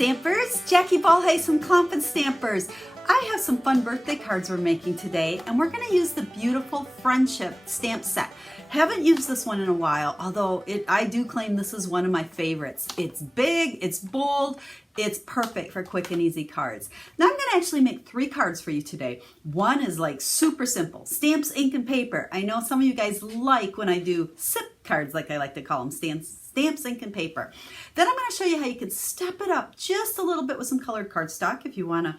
Stampers, Jackie Bolhuis from Klompen Stampers. I have some fun birthday cards we're making today, and we're going to use the beautiful Friendship stamp set. Haven't used this one in a while, although I do claim this is one of my favorites. It's big, it's bold, it's perfect for quick and easy cards. Now I'm going to actually make 3 cards for you today. One is like super simple, stamps, ink, and paper. I know some of you guys like when I do SIP cards, like I like to call them, stamps, ink, and paper. Then I'm going to show you how you can step it up just a little bit with some colored cardstock if you want to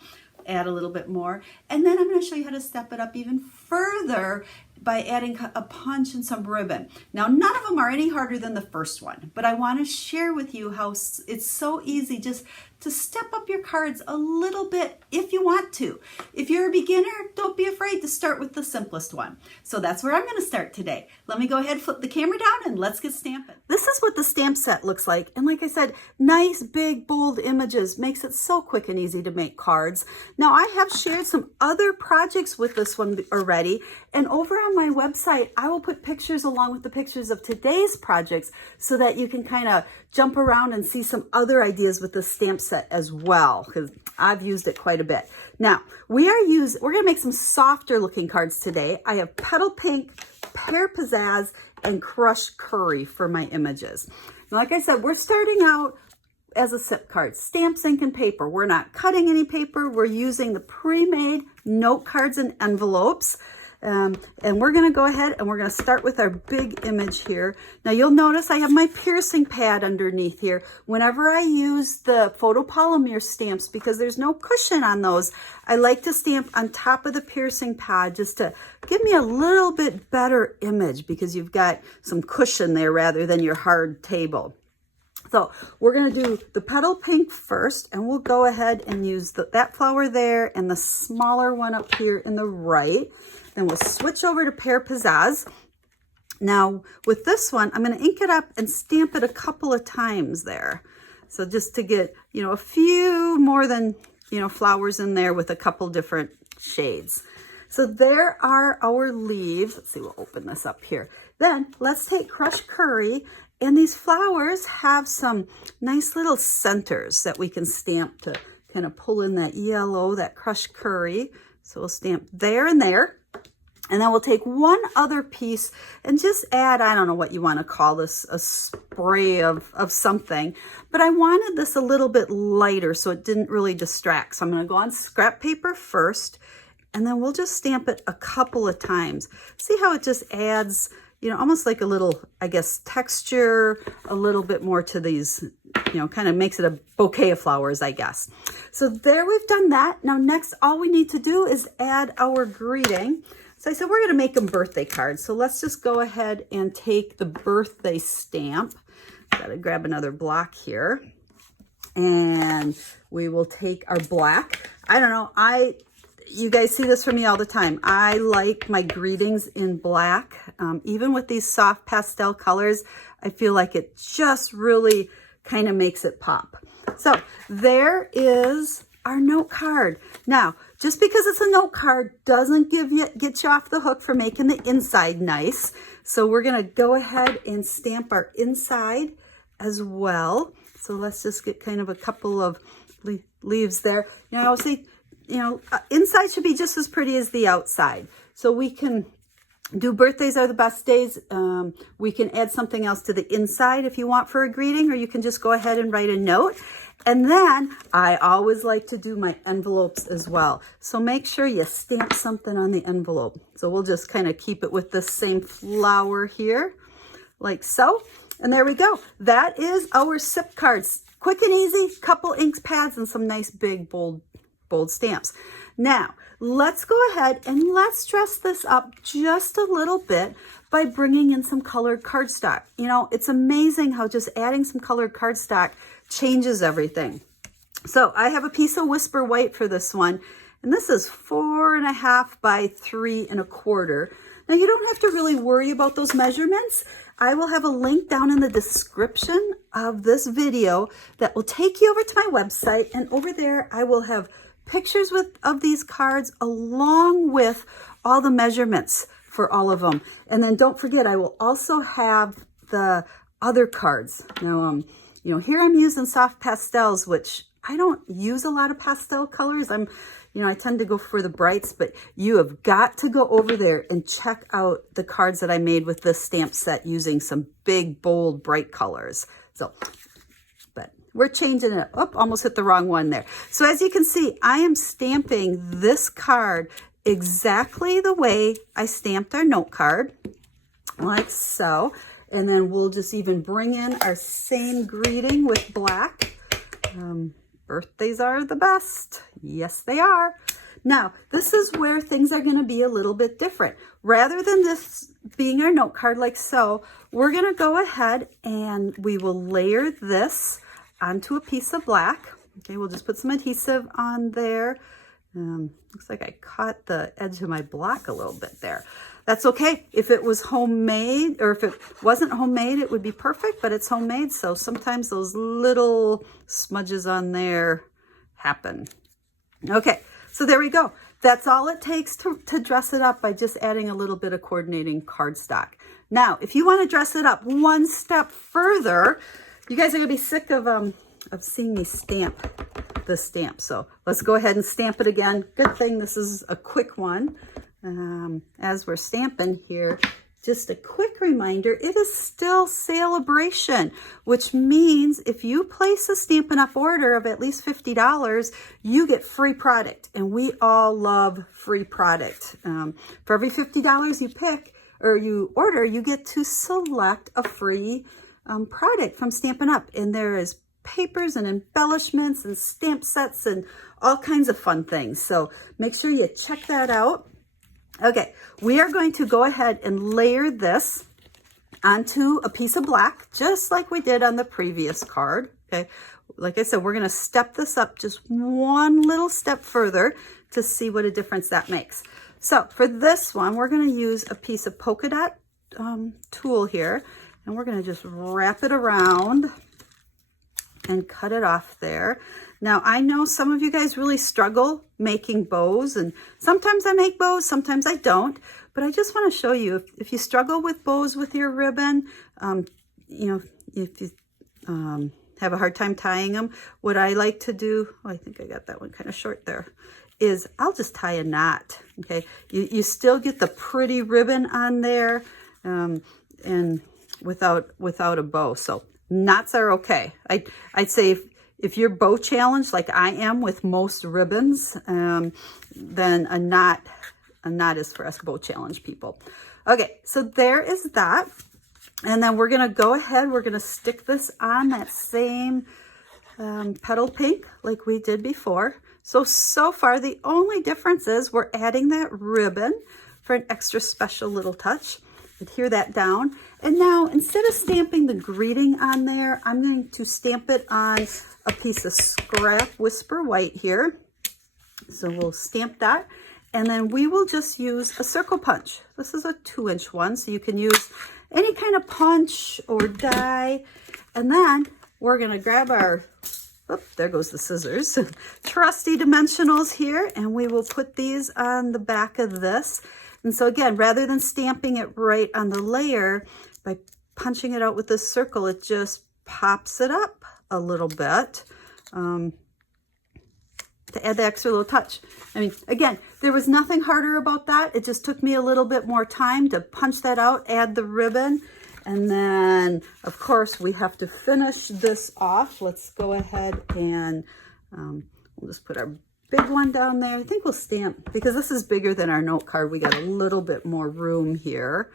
add a little bit more. And then I'm going to show you how to step it up even further by adding a punch and some ribbon. Now, none of them are any harder than the first one, but I want to share with you how it's so easy just to step up your cards a little bit if you want to. If you're a beginner, don't be afraid to start with the simplest one. So that's where I'm going to start today. Let me go ahead, flip the camera down, and let's get stamping. This is what the stamp set looks like. And like I said, nice, big, bold images makes it so quick and easy to make cards. Now, I have shared some other projects with this one already, and over on my website, I will put pictures along with the pictures of today's projects so that you can kind of jump around and see some other ideas with the stamp set as well, because I've used it quite a bit. Now, we're going to make some softer looking cards today. I have Petal Pink, Pear Pizzazz, and Crushed Curry for my images. Now, like I said, we're starting out as a SIP card, stamps, ink, and paper. We're not cutting any paper. We're using the pre-made note cards and envelopes. And we're going to go ahead and we're going to start with our big image here. Now you'll notice I have my piercing pad underneath here. Whenever I use the photopolymer stamps, because there's no cushion on those, I like to stamp on top of the piercing pad just to give me a little bit better image, because you've got some cushion there rather than your hard table. So we're going to do the Petal Pink first, and we'll go ahead and use that flower there and the smaller one up here in the right. Then we'll switch over to Pear Pizzazz. Now with this one, I'm going to ink it up and stamp it a couple of times there. So just to get, a few more than, flowers in there with a couple different shades. So there are our leaves. Let's see, we'll open this up here. Then let's take Crushed Curry. And these flowers have some nice little centers that we can stamp to kind of pull in that yellow, that Crushed Curry. So we'll stamp there and there. And then we'll take one other piece and just add, I don't know what you want to call this, a spray of something. But I wanted this a little bit lighter so it didn't really distract. So I'm going to go on scrap paper first, and then we'll just stamp it a couple of times. See how it just adds, almost like a little, I guess, texture, a little bit more to these, kind of makes it a bouquet of flowers, I guess. So there, we've done that. Now next, all we need to do is add our greeting. So I said we're going to make them birthday cards. So let's just go ahead and take the birthday stamp. Got to grab another block here. And we will take our black. I don't know, you guys see this from me all the time. I like my greetings in black. Even with these soft pastel colors, I feel like it just really kind of makes it pop. So there is our note card. Now, just because it's a note card doesn't get you off the hook for making the inside nice. So we're going to go ahead and stamp our inside as well. So let's just get kind of a couple of leaves there. I would say, inside should be just as pretty as the outside. So we can do birthdays are the best days. We can add something else to the inside if you want for a greeting, or you can just go ahead and write a note. And then I always like to do my envelopes as well. So make sure you stamp something on the envelope. So we'll just kind of keep it with the same flower here, like so. And there we go. That is our SIP cards. Quick and easy, couple inks pads and some nice big bold stamps. Now, let's go ahead and let's dress this up just a little bit by bringing in some colored cardstock. It's amazing how just adding some colored cardstock changes everything. So I have a piece of Whisper White for this one, and this is 4.5 by 3.25. Now you don't have to really worry about those measurements. I will have a link down in the description of this video that will take you over to my website, and over there I will have pictures of these cards along with all the measurements for all of them. And then don't forget, I will also have the other cards. Now, here I'm using soft pastels, which I don't use a lot of pastel colors. I tend to go for the brights, but you have got to go over there and check out the cards that I made with this stamp set using some big, bold, bright colors. So, but we're changing it. Oh, almost hit the wrong one there. So as you can see, I am stamping this card exactly the way I stamped our note card, like so. And then we'll just even bring in our same greeting with black. Birthdays are the best. Yes, they are. Now, this is where things are going to be a little bit different. Rather than this being our note card like so, we're going to go ahead and we will layer this onto a piece of black. Okay, we'll just put some adhesive on there. Looks like I caught the edge of my block a little bit there. That's okay. If it was homemade, or if it wasn't homemade, it would be perfect, but it's homemade, so sometimes those little smudges on there happen. Okay, so there we go. That's all it takes to dress it up by just adding a little bit of coordinating cardstock. Now, if you want to dress it up one step further, you guys are going to be sick of seeing me stamp the stamp. So let's go ahead and stamp it again. Good thing this is a quick one. As we're stamping here, just a quick reminder, it is still Sale-a-bration, which means if you place a Stampin' Up! Order of at least $50, you get free product, and we all love free product. For every $50 you pick or you order, you get to select a free product from Stampin' Up! And there is papers and embellishments and stamp sets and all kinds of fun things. So make sure you check that out. Okay, we are going to go ahead and layer this onto a piece of black, just like we did on the previous card. Okay, like I said, we're going to step this up just one little step further to see what a difference that makes. So for this one, we're going to use a piece of polka dot tool here, and we're going to just wrap it around and cut it off there. Now, I know some of you guys really struggle making bows, and sometimes I make bows, sometimes I don't, but I just want to show you, if you struggle with bows with your ribbon, if you have a hard time tying them, what I like to do, I think I got that one kind of short there, is I'll just tie a knot, okay? You still get the pretty ribbon on there, and without a bow, so knots are okay. I'd say if you're bow challenged like I am with most ribbons, then a knot is for us bow challenged people. Okay, so there is that. And then we're going to go ahead, we're going to stick this on that same petal pink like we did before. So far the only difference is we're adding that ribbon for an extra special little touch. Adhere that down. And now, instead of stamping the greeting on there, I'm going to stamp it on a piece of scrap Whisper White here. So we'll stamp that. And then we will just use a circle punch. This is a 2-inch one, so you can use any kind of punch or die. And then we're going to grab our, there goes the scissors, trusty dimensionals here, and we will put these on the back of this. And so again, rather than stamping it right on the layer, by punching it out with this circle, it just pops it up a little bit to add the extra little touch. I mean, again, there was nothing harder about that. It just took me a little bit more time to punch that out, add the ribbon, and then, of course, we have to finish this off. Let's go ahead and we'll just put our big one down there. I think we'll stamp, because this is bigger than our note card, we got a little bit more room here.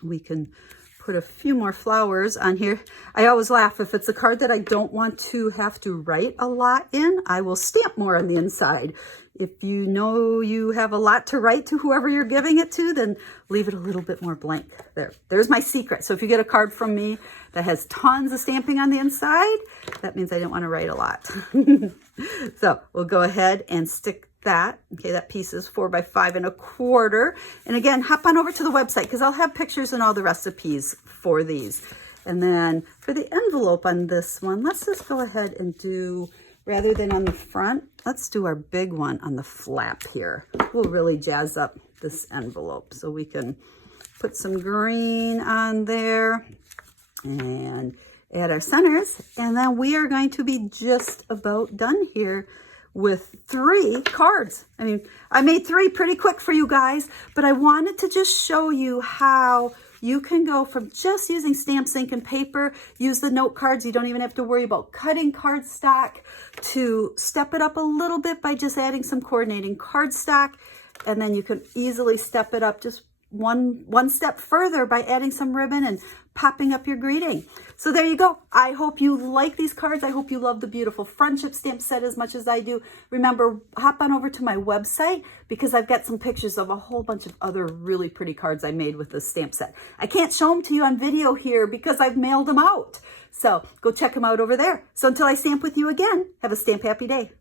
We can put a few more flowers on here. I always laugh, if it's a card that I don't want to have to write a lot in, I will stamp more on the inside. If you know you have a lot to write to whoever you're giving it to, then leave it a little bit more blank. There's my secret. So if you get a card from me that has tons of stamping on the inside, that means I didn't want to write a lot. So we'll go ahead and stick that. Okay, that piece is 4 by 5 1/4. And again, hop on over to the website, because I'll have pictures and all the recipes for these. And then for the envelope on this one, let's just go ahead and do, rather than on the front, let's do our big one on the flap here. We'll really jazz up this envelope. So we can put some green on there and add our centers, and then we are going to be just about done here with 3 cards. I mean, I made 3 pretty quick for you guys, but I wanted to just show you how you can go from just using stamps, ink, and paper, use the note cards. You don't even have to worry about cutting cardstock, to step it up a little bit by just adding some coordinating cardstock. And then you can easily step it up just one step further by adding some ribbon and popping up your greeting. So there you go. I hope you like these cards. I hope you love the beautiful friendship stamp set as much as I do. Remember, hop on over to my website because I've got some pictures of a whole bunch of other really pretty cards I made with this stamp set. I can't show them to you on video here because I've mailed them out. So go check them out over there. So until I stamp with you again, have a stamp happy day.